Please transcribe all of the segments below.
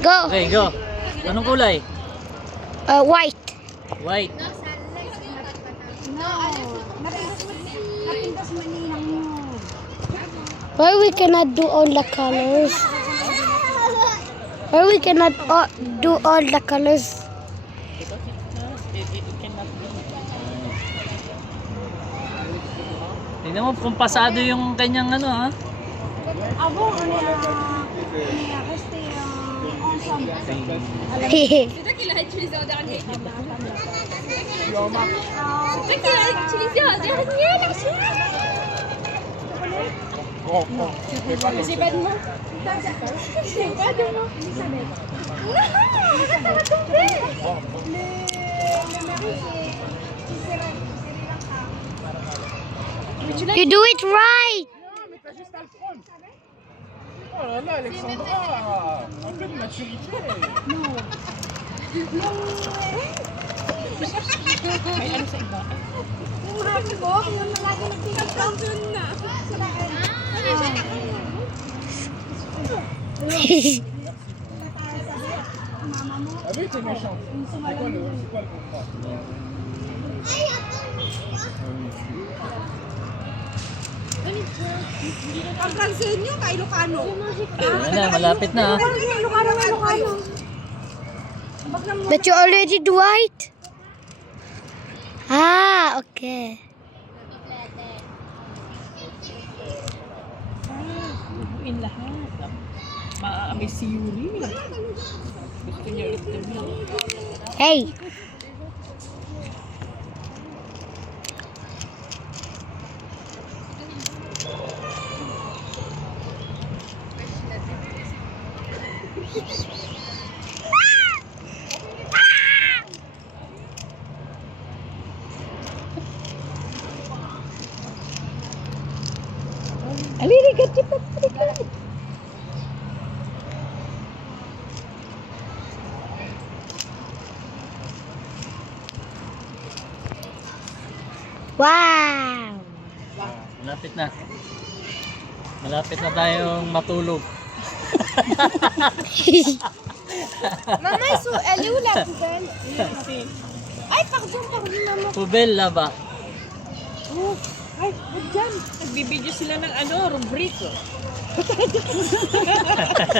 Go. Okay, go. Anong kulay? White. White. Why we cannot do all the colors? Why we cannot do all the colors? Tingnan mo kung pasado yung kanyang ano ha. Hehe. C'est toi qui l'as utilisé en dernier. C'est toi qui l'as utilisé en dernier, la chien. J'ai pas de nom. J'ai pas de nom. Non, ça va tomber. You do it right. Oh là là, Alexandra, un peu de maturité. May ano sa iba? Yung happy ko, yung lagi nagpinagpang dun na. Ah oui, t'es méchant. C'est quoi le contrat? Ang kansen nyo, kay Ilocano. Ayan na, malapit na ha. Ilocano. But you already do white. Ah, okay. Bubuin lahat. Maaamis si Yuri. Gusto niya ulit na. Hey. Alirigat, cipat, alirigat. Wow. Malapit na. Malapit na tayong matulog. Maman, elle est où la poubelle? Ay, pardon, maman. Pubel laba. Oh, ay, wag dyan. Nagbibideo sila ng ano, rubrik.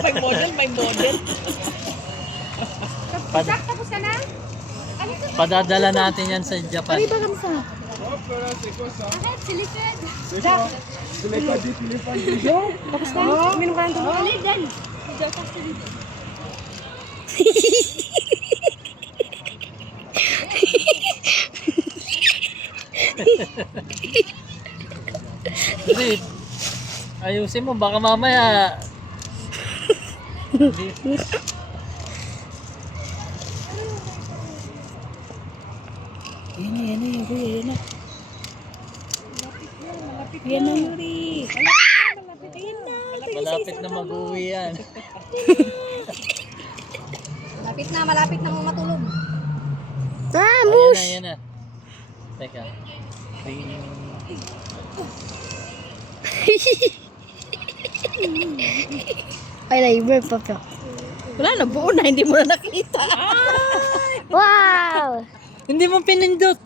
May model, may model. Tapos ka na? Padadala natin yan sa Japan. Hop là, c'est quoi ça? Arrête, c'est les fêtes. C'est quoi? Je l'ai pas dit, tu l'es pas dit. Tapos na? Minum ka ng tubig? Alin, Dan. Ikaw ka sa dito. Kasi, ayusin mo, baka mamaya. Hindi. Yan na, Yuri, yan na. Yan na, Yuri. Malapit na mag-uwi yan. Malapit na mo matulog. Ah, Ayan na, moose. ayan na. Teka. Ay, labor pa pa. Wala na, buo na, hindi mo na nakita. Wow. Hindi mo pinindot.